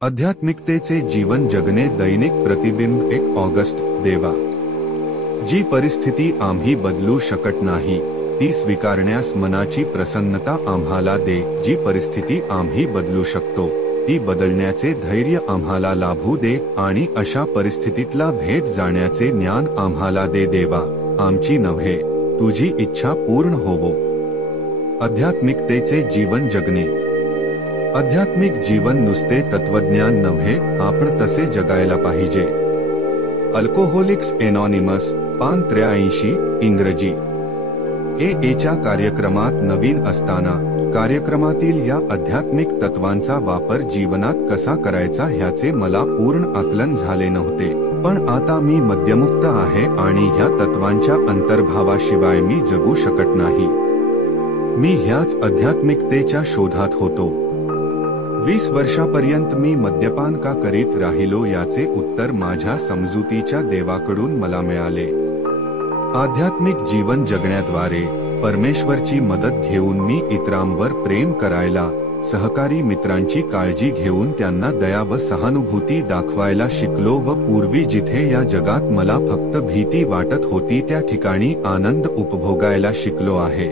आध्यात्मिकतेचे जीवन जगणे दैनिक प्रतिबिंब 1 ऑगस्ट देवा. जी परिस्थिती आम्ही बदलू शकत नाही ती स्वीकारण्यास मनाची प्रसन्नता आम्हाला दे. जी परिस्थिती आम्ही बदलू शकतो ती बदलण्याचे धैर्य आम्हाला लाभू दे आणि अशा परिस्थितीतला भेद जाण्याचे ज्ञान आम्हाला दे देवा. आमची नव्हे तुझी इच्छा पूर्ण होवो. आध्यात्मिकतेचे जीवन जगणे. आध्यात्मिक जीवन नुसते तत्वज्ञान नव्हे, आपण तसे जगायला पाहिजे. अल्कोहोलिक्स एनॉनिमस पान 83 इंग्रजी. एच्या कार्यक्रमात नवीन असताना कार्यक्रमातील या आध्यात्मिक तत्वांचा वापर जीवनात कसा करायचा ह्याचे मला पूर्ण आकलन झाले नव्हते. पण आता मी मद्यमुक्त आहे आणि ह्या तत्वांच्या अंतर्भावाशिवाय मी जगू शकत नाही. मी ह्याच आध्यात्मिकतेच्या शोधात होतो. 20 वर्षापर्यंत मी मद्यपान का करीत राहिलो याचे उत्तर माझ्या समजुतीच्या देवाकडून मला मिळाले. आध्यात्मिक जीवन जगण्याद्वारे परमेश्वरची मदत घेऊन मी इतरांवर प्रेम करायला, सहकारी मित्रांची काळजी घेऊन त्यांना दया व सहानुभूती दाखवायला शिकलो व पूर्वी जिथे या जगात मला फक्त भीती वाटत होती त्या ठिकाणी आनंद उपभोगायला शिकलो आहे.